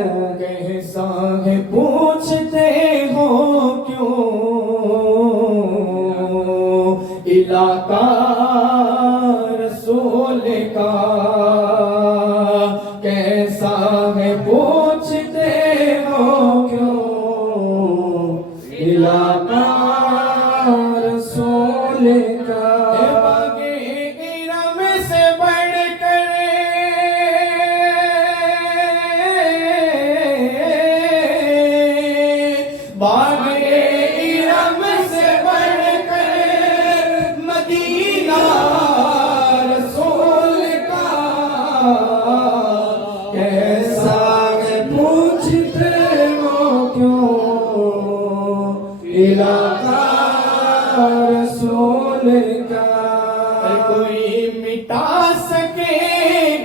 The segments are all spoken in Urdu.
کیسا ہے پوچھتے ہو کیوں علاقہ رسول کا، کیسا ہے پوچھتے ہو کیوں علاقہ رسول کا۔ باغ ارم سے بڑھ کر مدینہ رسول کا، کیسا ہے پوچھتے ہو کیوں علاقہ رسول کا۔ کوئی مٹا سکے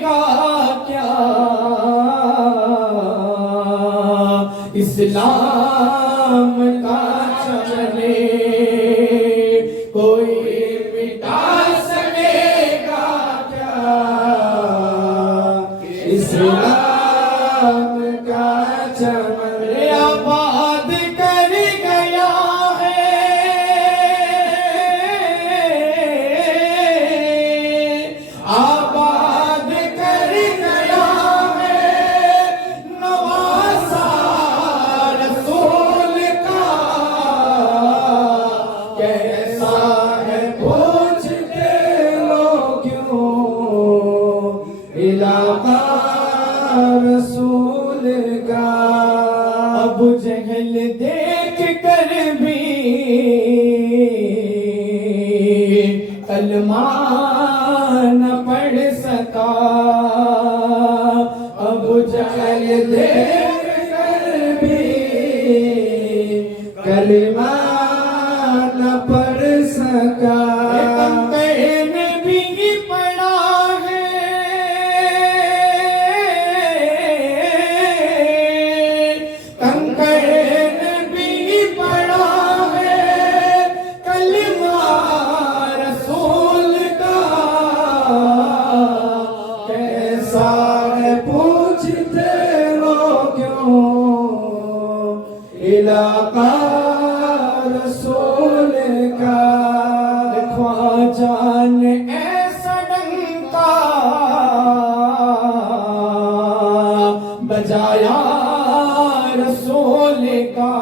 گا کیا اسلام کا چلے، کوئی مٹا سکے گا کیا اسلام کا چمن آباد کر گیا ہے، آباد کر گیا ہے نواسا رسول کا، کیسا ہے پوچھتے ہو کیوں علاقہ رسول کا۔ ابو جہل دیکھ کر بھی کلمہ نہ پڑھ سکا، ابو جہل دیکھ کر بھی کلمہ نہ پڑھ سکا۔ نے بھی پڑھا ہے، کنکر نے بھی پڑھا ہے کلمہ رسول کا، کیسا ہے پوچھتے ہو کیوں علاقہ رسول کا۔ خواجہ نے ایسا ڈنکا بجایا رسول کا،